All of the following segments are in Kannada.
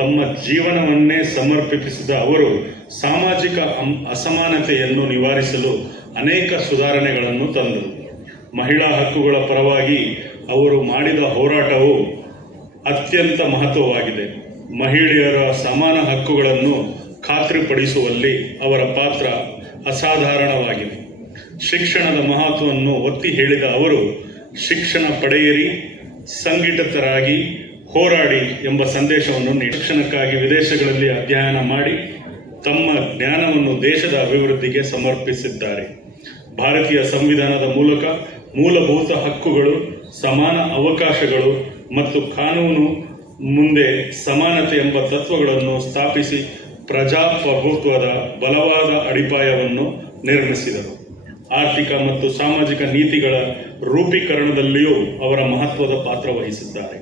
ತಮ್ಮ ಜೀವನವನ್ನೇ ಸಮರ್ಪಿಸಿದ ಅವರು ಸಾಮಾಜಿಕ ಅಸಮಾನತೆಯನ್ನು ನಿವಾರಿಸಲು ಅನೇಕ ಸುಧಾರಣೆಗಳನ್ನು ತಂದರು. ಮಹಿಳಾ ಹಕ್ಕುಗಳ ಪರವಾಗಿ ಅವರು ಮಾಡಿದ ಹೋರಾಟವು ಅತ್ಯಂತ ಮಹತ್ವವಾಗಿದೆ. ಮಹಿಳೆಯರ ಸಮಾನ ಹಕ್ಕುಗಳನ್ನು ಖಾತ್ರಿಪಡಿಸುವಲ್ಲಿ ಅವರ ಪಾತ್ರ ಅಸಾಧಾರಣವಾಗಿದೆ. ಶಿಕ್ಷಣದ ಮಹತ್ವವನ್ನು ಒತ್ತಿ ಹೇಳಿದ ಅವರು ಶಿಕ್ಷಣ ಪಡೆಯಿರಿ, ಸಂಘಟಿತರಾಗಿ ಹೋರಾಡಿ ಎಂಬ ಸಂದೇಶವನ್ನು ನೀಡಿ ಶಿಕ್ಷಣಕ್ಕಾಗಿ ವಿದೇಶಗಳಲ್ಲಿ ಅಧ್ಯಯನ ಮಾಡಿ ತಮ್ಮ ಜ್ಞಾನವನ್ನು ದೇಶದ ಅಭಿವೃದ್ಧಿಗೆ ಸಮರ್ಪಿಸಿದ್ದಾರೆ. ಭಾರತೀಯ ಸಂವಿಧಾನದ ಮೂಲಕ ಮೂಲಭೂತ ಹಕ್ಕುಗಳು, ಸಮಾನ ಅವಕಾಶಗಳು ಮತ್ತು ಕಾನೂನು ಮುಂದೆ ಸಮಾನತೆ ಎಂಬ ತತ್ವಗಳನ್ನು ಸ್ಥಾಪಿಸಿ ಪ್ರಜಾಪ್ರಭುತ್ವದ ಬಲವಾದ ಅಡಿಪಾಯವನ್ನು ನಿರ್ಮಿಸಿದರು. ಆರ್ಥಿಕ ಮತ್ತು ಸಾಮಾಜಿಕ ನೀತಿಗಳ ರೂಪೀಕರಣದಲ್ಲಿಯೂ ಅವರ ಮಹತ್ವದ ಪಾತ್ರ ವಹಿಸಿದ್ದಾರೆ.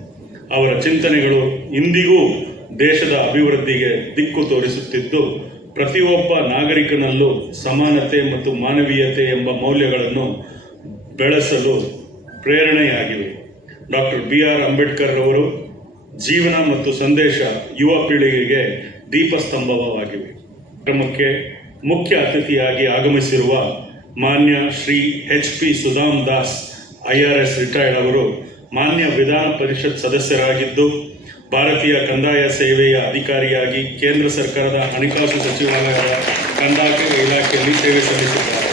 ಅವರ ಚಿಂತನೆಗಳು ಇಂದಿಗೂ ದೇಶದ ಅಭಿವೃದ್ಧಿಗೆ ದಿಕ್ಕು ತೋರಿಸುತ್ತಿದ್ದು, ಪ್ರತಿಯೊಬ್ಬ ನಾಗರಿಕನಲ್ಲೂ ಸಮಾನತೆ ಮತ್ತು ಮಾನವೀಯತೆ ಎಂಬ ಮೌಲ್ಯಗಳನ್ನು ಬೆಳೆಸಲು ಪ್ರೇರಣೆಯಾಗಿವೆ. ಡಾಕ್ಟರ್ BR ಅಂಬೇಡ್ಕರ್ ಅವರು ಜೀವನ ಮತ್ತು ಸಂದೇಶ ಯುವ ಪೀಳಿಗೆಗೆ ದೀಪಸ್ತಂಭವಾಗಿವೆ. ಕಾರ್ಯಕ್ರಮಕ್ಕೆ ಮುಖ್ಯ ಅತಿಥಿಯಾಗಿ ಆಗಮಿಸಿರುವ ಮಾನ್ಯ Shri HP Sudham Das IRS retired ಅವರು ಮಾನ್ಯ ವಿಧಾನ ಪರಿಷತ್ ಸದಸ್ಯರಾಗಿದ್ದು, ಭಾರತೀಯ ಕಂದಾಯ ಸೇವೆಯ ಅಧಿಕಾರಿಯಾಗಿ ಕೇಂದ್ರ ಸರ್ಕಾರದ ಹಣಕಾಸು ಸಚಿವಾಲಯದ ಕಂದಾಯ ಇಲಾಖೆಯಲ್ಲಿ ಸೇವೆ ಸಲ್ಲಿಸಿದ್ದಾರೆ.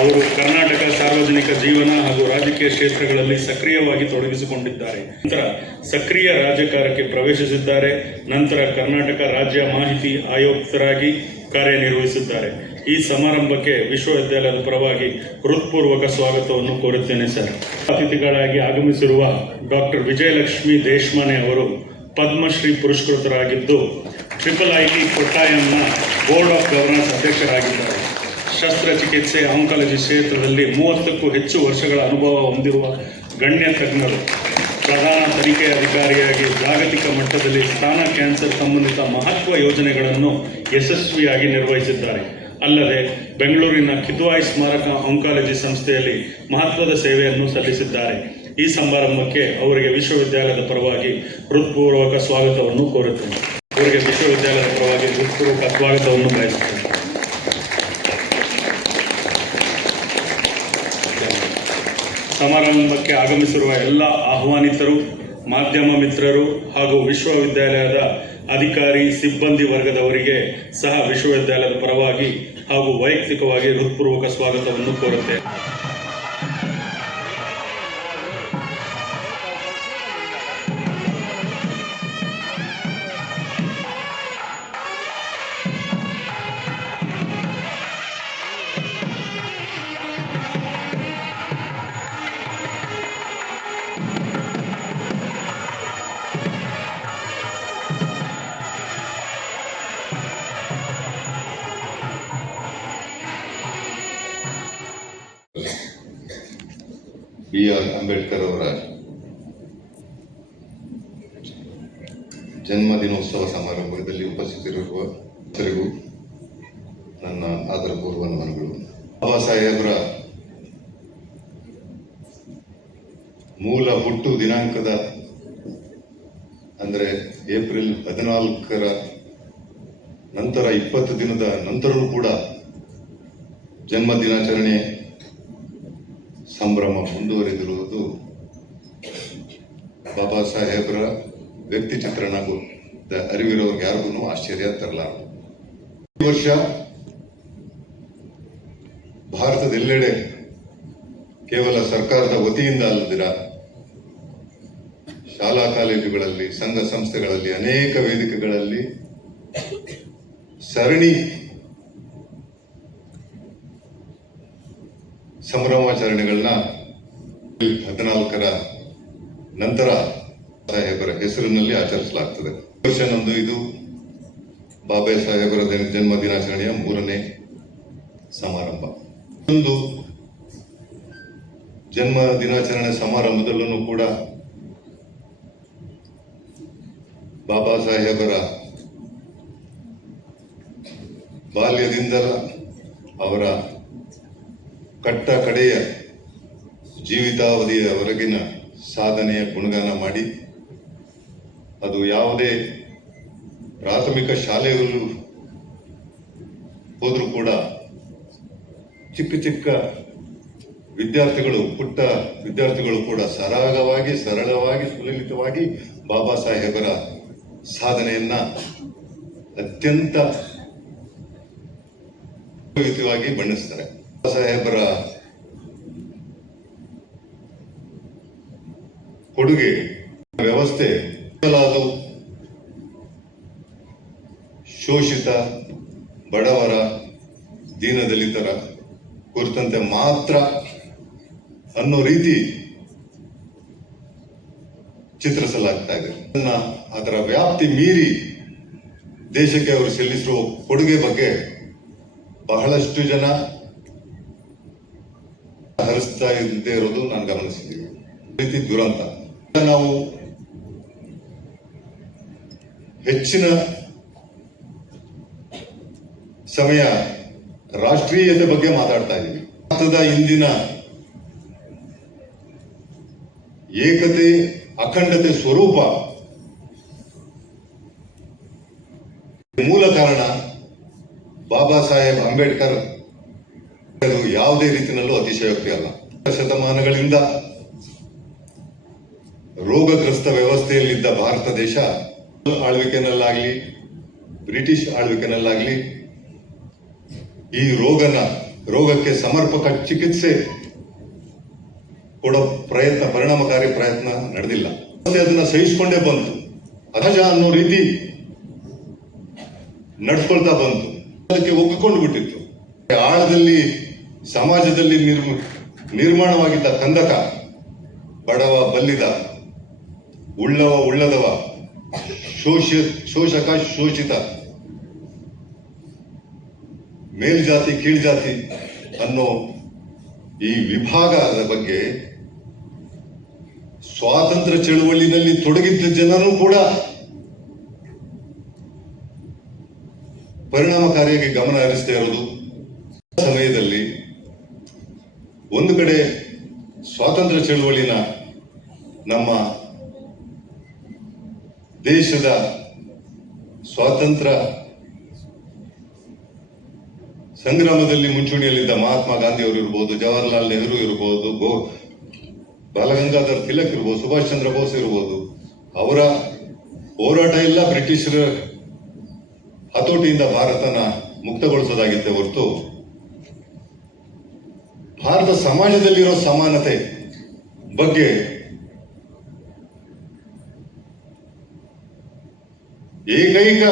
ಅವರು ಕರ್ನಾಟಕ ಸಾರ್ವಜನಿಕ ಜೀವನ ಹಾಗೂ ರಾಜಕೀಯ ಕ್ಷೇತ್ರಗಳಲ್ಲಿ ಸಕ್ರಿಯವಾಗಿ ತೊಡಗಿಸಿಕೊಂಡಿದ್ದಾರೆ. ನಂತರ ಸಕ್ರಿಯ ರಾಜಕಾರಣಕ್ಕೆ ಪ್ರವೇಶಿಸಿದ್ದಾರೆ. ನಂತರ ಕರ್ನಾಟಕ ರಾಜ್ಯ ಮಾಹಿತಿ ಆಯುಕ್ತರಾಗಿ ಕಾರ್ಯನಿರ್ವಹಿಸಿದ್ದಾರೆ. ಈ ಸಮಾರಂಭಕ್ಕೆ ವಿಶ್ವವಿದ್ಯಾಲಯದ ಪರವಾಗಿ ಹೃತ್ಪೂರ್ವಕ ಸ್ವಾಗತವನ್ನು ಕೋರುತ್ತೇನೆ ಸರ್. ಅತಿಥಿಗಳಾಗಿ ಆಗಮಿಸಿರುವ ಡಾಕ್ಟರ್ ವಿಜಯಲಕ್ಷ್ಮಿ ದೇಶಮಾನೆ ಅವರು ಪದ್ಮಶ್ರೀ ಪುರಸ್ಕೃತರಾಗಿದ್ದು, IIIT ಕೊಟ್ಟಾಯಂನ ಬೋರ್ಡ್ ಆಫ್ ಗವರ್ನರ್ಸ್ ಅಧ್ಯಕ್ಷರಾಗಿದ್ದಾರೆ. ಶಸ್ತ್ರಚಿಕಿತ್ಸೆ ಆಂಕಾಲಜಿ ಕ್ಷೇತ್ರದಲ್ಲಿ 30ಕ್ಕೂ ಹೆಚ್ಚು ವರ್ಷಗಳ ಅನುಭವ ಹೊಂದಿರುವ ಗಣ್ಯ ತಜ್ಞರು. ಪ್ರಧಾನ ತನಿಖೆ ಅಧಿಕಾರಿಯಾಗಿ ಜಾಗತಿಕ ಮಟ್ಟದಲ್ಲಿ ಸ್ತನ ಕ್ಯಾನ್ಸರ್ ಸಂಬಂಧಿತ ಮಹತ್ವ ಯೋಜನೆಗಳನ್ನು ಯಶಸ್ವಿಯಾಗಿ ನಿರ್ವಹಿಸಿದ್ದಾರೆ. ಅಲ್ಲದೆ ಬೆಂಗಳೂರಿನ ಕಿದ್ವಾಯಿ ಸ್ಮಾರಕ ಆಂಕಾಲಜಿ ಸಂಸ್ಥೆಯಲ್ಲಿ ಮಹತ್ವದ ಸೇವೆಯನ್ನು ಸಲ್ಲಿಸಿದ್ದಾರೆ. ಈ ಸಮಾರಂಭಕ್ಕೆ ಅವರಿಗೆ ವಿಶ್ವವಿದ್ಯಾಲಯದ ಪರವಾಗಿ ಹೃತ್ಪೂರ್ವಕ ಸ್ವಾಗತವನ್ನು ಕೋರುತ್ತೇನೆ. ಅವರಿಗೆ ವಿಶ್ವವಿದ್ಯಾಲಯದ ಪರವಾಗಿ ಹೃತ್ಪೂರ್ವಕ ಸ್ವಾಗತವನ್ನು ಬಯಸುತ್ತೇನೆ. ಸಮಾರಂಭಕ್ಕೆ ಆಗಮಿಸಿರುವ ಎಲ್ಲ ಆಹ್ವಾನಿತರು, ಮಾಧ್ಯಮ ಮಿತ್ರರು ಹಾಗೂ ವಿಶ್ವವಿದ್ಯಾಲಯದ ಅಧಿಕಾರಿ ಸಿಬ್ಬಂದಿ ವರ್ಗದವರಿಗೆ ಸಹ ವಿಶ್ವವಿದ್ಯಾಲಯದ ಪರವಾಗಿ ಹಾಗೂ ವೈಯಕ್ತಿಕವಾಗಿ ಹೃತ್ಪೂರ್ವಕ ಸ್ವಾಗತವನ್ನು ಕೋರುತ್ತೇನೆ. BR ಅಂಬೇಡ್ಕರ್ ಅವರ ಜನ್ಮದಿನೋತ್ಸವ ಸಮಾರಂಭದಲ್ಲಿ ಉಪಸ್ಥಿತರಿರುವ ಎಲ್ಲರಿಗೂ ನನ್ನ ಆದರಪೂರ್ವ ನಮನಗಳು. ಬಾಬಾ ಸಾಹೇಬರ ಮೂಲ ಹುಟ್ಟು ದಿನಾಂಕದ ಅಂದರೆ ಏಪ್ರಿಲ್ 14ರ ನಂತರ 20 ದಿನದ ನಂತರವೂ ಕೂಡ ಜನ್ಮ ದಿನಾಚರಣೆ ಸಂಭ್ರಮ ಮುಂದುವರೆದಿರುವುದು ಬಾಬಾ ಸಾಹೇಬರ ವ್ಯಕ್ತಿ ಚಿತ್ರಣದ ಅರಿವಿರೋರಿಗೆ ಯಾರಿಗೂ ಆಶ್ಚರ್ಯ ತರಲಾರದು. ಈ ವರ್ಷ ಭಾರತದೆಲ್ಲೆಡೆ ಕೇವಲ ಸರ್ಕಾರದ ವತಿಯಿಂದ ಅಲ್ಲದಿರ ಶಾಲಾ ಕಾಲೇಜುಗಳಲ್ಲಿ, ಸಂಘ ಸಂಸ್ಥೆಗಳಲ್ಲಿ, ಅನೇಕ ವೇದಿಕೆಗಳಲ್ಲಿ ಸರಣಿ ಸಂಭ್ರಮಾಚರಣೆಗಳನ್ನ 14ರ ನಂತರ ಸಾಹೇಬರ ಹೆಸರಿನಲ್ಲಿ ಆಚರಿಸಲಾಗ್ತದೆ. ವರ್ಷ ನಮ್ದು ಇದು ಬಾಬಾ ಸಾಹೇಬರ ಜನ್ಮ ದಿನಾಚರಣೆಯ 3ನೇ ಸಮಾರಂಭ. ಒಂದು ಜನ್ಮ ದಿನಾಚರಣೆ ಸಮಾರಂಭದಲ್ಲೂ ಕೂಡ ಬಾಬಾ ಸಾಹೇಬರ ಬಾಲ್ಯದಿಂದಲ ಅವರ ಕಟ್ಟ ಕಡೆಯ ಜೀವಿತಾವಧಿಯವರೆಗಿನ ಸಾಧನೆಯ ಗುಣಗಾನ ಮಾಡಿ, ಅದು ಯಾವುದೇ ಪ್ರಾಥಮಿಕ ಶಾಲೆಗಳು ಹೋದರೂ ಕೂಡ ಚಿಕ್ಕ ಚಿಕ್ಕ ವಿದ್ಯಾರ್ಥಿಗಳು, ಪುಟ್ಟ ವಿದ್ಯಾರ್ಥಿಗಳು ಕೂಡ ಸರಾಗವಾಗಿ, ಸರಳವಾಗಿ, ಸುಲಲಿತವಾಗಿ ಬಾಬಾ ಸಾಹೇಬರ ಸಾಧನೆಯನ್ನ ಅತ್ಯಂತ ಉಪಯುಕ್ತವಾಗಿ ಬಣ್ಣಿಸ್ತಾರೆ. ಬಾಬಾ ಸಾಹೇಬರ ಕೊಡುಗೆ ವ್ಯವಸ್ಥೆ ಅದು ಶೋಷಿತ, ಬಡವರ, ದೀನದಲಿತರ ಕುರಿತಂತೆ ಮಾತ್ರ ಅನ್ನೋ ರೀತಿ ಚಿತ್ರಿಸಲಾಗ್ತಾ ಇದೆ. ಅದರ ವ್ಯಾಪ್ತಿ ಮೀರಿ ದೇಶಕ್ಕೆ ಅವರು ಸಲ್ಲಿಸಿರುವ ಕೊಡುಗೆ ಬಗ್ಗೆ ಬಹಳಷ್ಟು ಜನ ಹರಿಸ್ತಾ ಇದ್ದೇ ಇರೋದು ನಾನು ಗಮನಿಸಿದ್ದೀವಿ. ರೀತಿ ದುರಂತ. ನಾವು ಹೆಚ್ಚಿನ ಸಮಯ ರಾಷ್ಟ್ರೀಯತೆ ಬಗ್ಗೆ ಮಾತಾಡ್ತಾ ಇದ್ದೀವಿ. ಭಾರತದ ಇಂದಿನ ಏಕತೆ, ಅಖಂಡತೆ ಸ್ವರೂಪ ಮೂಲ ಕಾರಣ ಬಾಬಾ ಸಾಹೇಬ್ ಅಂಬೇಡ್ಕರ್. ಅದು ಯಾವುದೇ ರೀತಿಯಲ್ಲೂ ಅತಿಶಯೋಕ್ತಿ ಅಲ್ಲ. ಶತಮಾನಗಳಿಂದ ರೋಗಗ್ರಸ್ತ ವ್ಯವಸ್ಥೆಯಲ್ಲಿದ್ದ ಭಾರತ ದೇಶ ಆಳ್ವಿಕೆನಲ್ಲಾಗ್ಲಿ, ಬ್ರಿಟಿಷ್ ಆಳ್ವಿಕೆನಲ್ಲಾಗ್ಲಿ ಈ ರೋಗಕ್ಕೆ ಸಮರ್ಪಕ ಚಿಕಿತ್ಸೆ ಕೊಡೋ ಪ್ರಯತ್ನ, ಪರಿಣಾಮಕಾರಿ ಪ್ರಯತ್ನ ನಡೆದಿಲ್ಲ. ಅದನ್ನ ಸಹಿಸಿಕೊಂಡೇ ಬಂತು. ಅಸಹಜ ಅನ್ನೋ ರೀತಿ ನಡ್ಕೊಳ್ತಾ ಬಂತು. ಅದಕ್ಕೆ ಒಗ್ಗಿಕೊಂಡು ಬಿಟ್ಟಿತ್ತು. ಆಳದಲ್ಲಿ ಸಮಾಜದಲ್ಲಿ ನಿರ್ಮಾಣವಾಗಿದ್ದ ಕಂದಕ, ಬಡವ ಬಲ್ಲಿದ, ಉಳ್ಳವ ಉಳ್ಳದವ, ಶೋಷಕ ಶೋಷಿತ, ಮೇಲ್ಜಾತಿ ಕೀಳ್ಜಾತಿ ಅನ್ನೋ ಈ ವಿಭಾಗದ ಬಗ್ಗೆ ಸ್ವಾತಂತ್ರ್ಯ ಚಳುವಳಿನಲ್ಲಿ ತೊಡಗಿದ್ದ ಜನರು ಕೂಡ ಪರಿಣಾಮಕಾರಿಯಾಗಿ ಗಮನ ಹರಿಸದೇ ಇರೋದು. ಸಮಯದಲ್ಲಿ ಒಂದು ಕಡೆ ಸ್ವಾತಂತ್ರ್ಯ ಚಳುವಳಿನ ನಮ್ಮ ದೇಶದ ಸ್ವಾತಂತ್ರ್ಯ ಸಂಗ್ರಾಮದಲ್ಲಿ ಮುಂಚೂಣಿಯಲ್ಲಿದ್ದ ಮಹಾತ್ಮ ಗಾಂಧಿ ಅವರು ಇರ್ಬೋದು, ಜವಾಹರ್ಲಾಲ್ ನೆಹರು ಇರ್ಬೋದು, ಬಾಲಗಂಗಾಧರ್ ತಿಲಕ್ ಇರ್ಬೋದು, ಸುಭಾಷ್ ಚಂದ್ರ ಬೋಸ್ ಇರ್ಬೋದು. ಅವರ ಹೋರಾಟ ಎಲ್ಲ ಬ್ರಿಟಿಷರ ಹತೋಟಿಯಿಂದ ಭಾರತನ ಮುಕ್ತಗೊಳಿಸೋದಾಗಿತ್ತೆ ಹೊರತು ಭಾರತ ಸಮಾಜದಲ್ಲಿರೋ ಸಮಾನತೆ ಬಗ್ಗೆ ಏಕೈಕ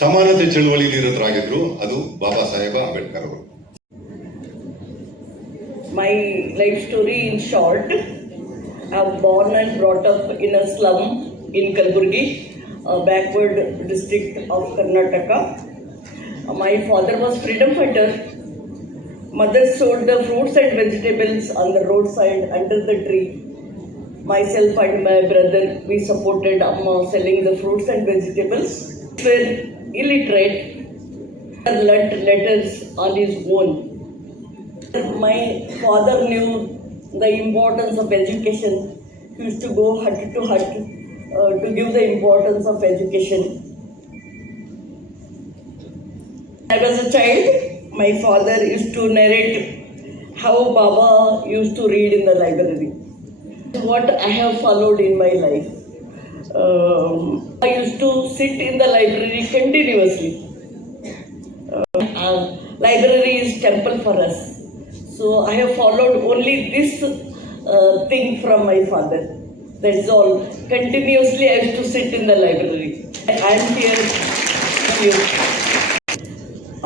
ಸಮಾನತೆ ಚಳುವಳಿ ನಿರತರಾಗಿದ್ರು ಅದು ಬಾಬಾ ಸಾಹೇಬ ಅಂಬೇಡ್ಕರ್ ಅವರು. My life story in short, I was born and brought up in a slum in Kalburgi, a backward district of Karnataka. My father was freedom fighter. Mother sold the fruits and vegetables on the roadside under the tree. Myself and my brother, we supported Amma selling the fruits and vegetables. We were illiterate, learnt letters on his own. My father knew the importance of education. He used to go hut to hut to give the importance of education. I was a child. My father used to narrate how Baba used to read in the library. What I have followed in my life. I used to sit in the library continuously. Library is temple for us. So I have followed only this thing from my father. That's all. Continuously I used to sit in the library. I am here for you.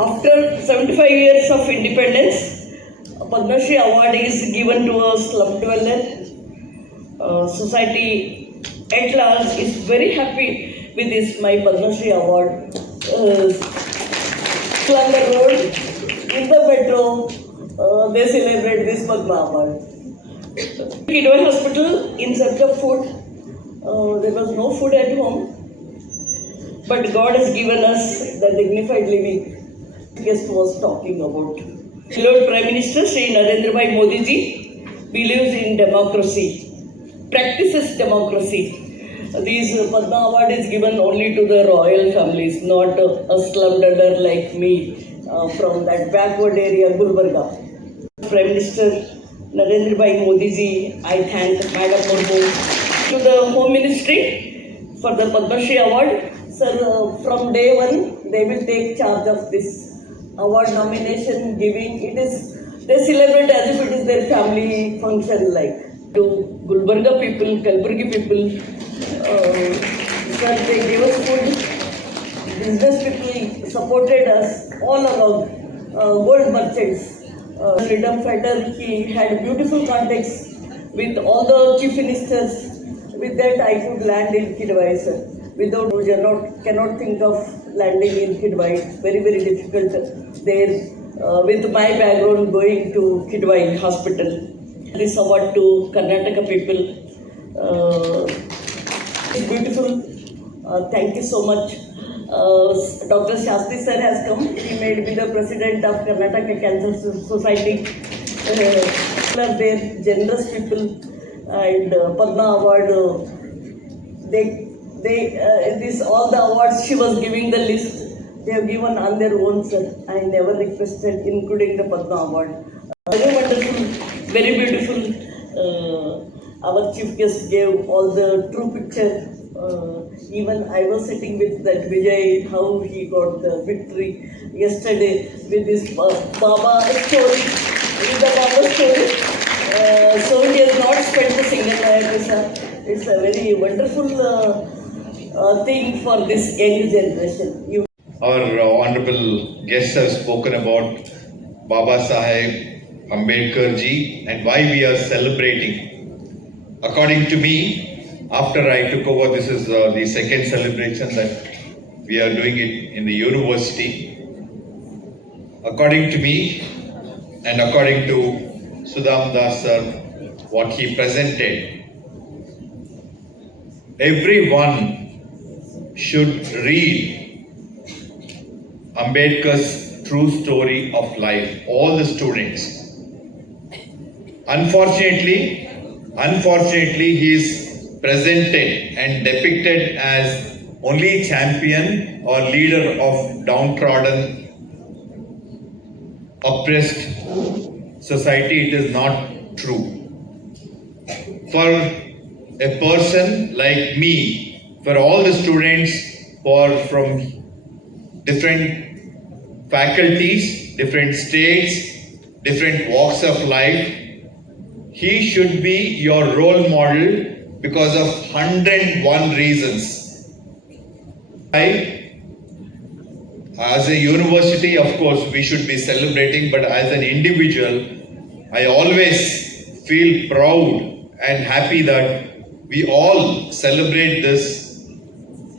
After 75 years of independence, Padma Shri Award is given to a slum dweller. Society at large is very happy with this my Padma Shri Award. On the road, in the metro, they celebrate this Padma Award. Kidwai Hospital in search of food. There was no food at home, but God has given us the dignified living. Guest was talking about. Lord Prime Minister Shri Narendra Bhai Modi ji believes in democracy, practices democracy. These Padma Award is given only to the royal families, not a slumdogger like me from that backward area, Gulbarga. Prime Minister Narendra Bhai Modi ji, I thank Madam Murmu, to the Home Ministry for the Padma Shri Award. Sir, from day one, they will take charge of this award nomination giving. They celebrate as if it is their family function like. To Gulbarga people, Kalburgi people, sir, they gave us food. Business people supported us all along. Gold merchants. Freedom fighter, he had beautiful contacts with all the chief ministers. With that, I could land in Kidwai, sir. Without, cannot think of landing in Kidwai. It's very, very difficult there. With my background, going to Kidwai Hospital. This award to Karnataka people. It's beautiful. Thank you so much. Dr. Shastri sir has come. He made me the president of Karnataka Cancer Society. They're generous people, and Padma Award. This all the awards she was giving the list. They have given on their own, sir. I never requested, including the Padma Award. Very wonderful, very beautiful. Our chief guest gave all the true picture. Even I was sitting with that Vijay, how he got the victory yesterday with this Baba story. With the Baba story. So he has not spent a single night. It's a very wonderful thing for this young generation. Our honorable guests have spoken about Baba Saheb Ambedkar ji and why we are celebrating. According to me, after I took over, this is the second celebration that we are doing it in the university. According to me and according to Sudham Das sir, what he presented, everyone should read Ambedkar's true story of life, all the students. Unfortunately, he is presented and depicted as only champion or leader of downtrodden, oppressed society. It is not true. For a person like me, for all the students who are from different faculties, different states, different walks of life, he should be your role model because of 101 reasons. As a university, of course, we should be celebrating, but as an individual, I always feel proud and happy that we all celebrate this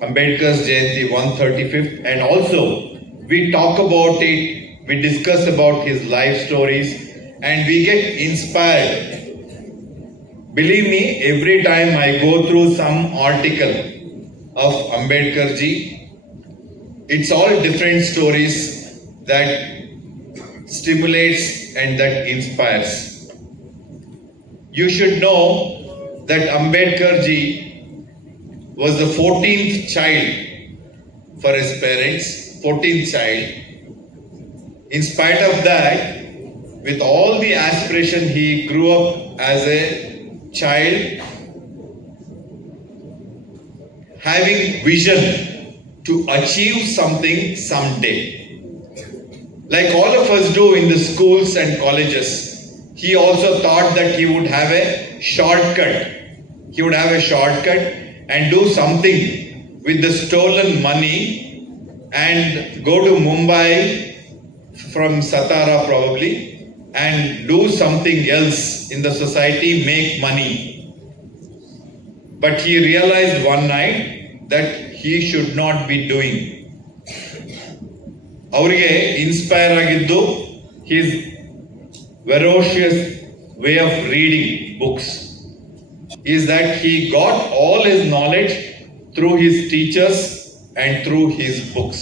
Ambedkar's Jayanti 135th, and also we talk about it, we discuss about his life stories, and we get inspired. Believe me, every time I go through some article of Ambedkar ji, it's all different stories that stimulates and that inspires. You should know that Ambedkar ji was the 14th child for his parents, 14th child. In spite of that, with all the aspiration, he grew up as a child, having vision to achieve something someday. Like all of us do in the schools and colleges, he also thought that he would have a shortcut. He would have a shortcut and do something with the stolen money and go to Mumbai from Satara probably and do something else in the society, make money. But he realized one night that he should not be doing. ಅವರಿಗೆ ಇನ್ಸ್ಪೈರ್ ಆಗಿದ್ದು his ferocious way of reading books is that he got all his knowledge through his teachers and through his books.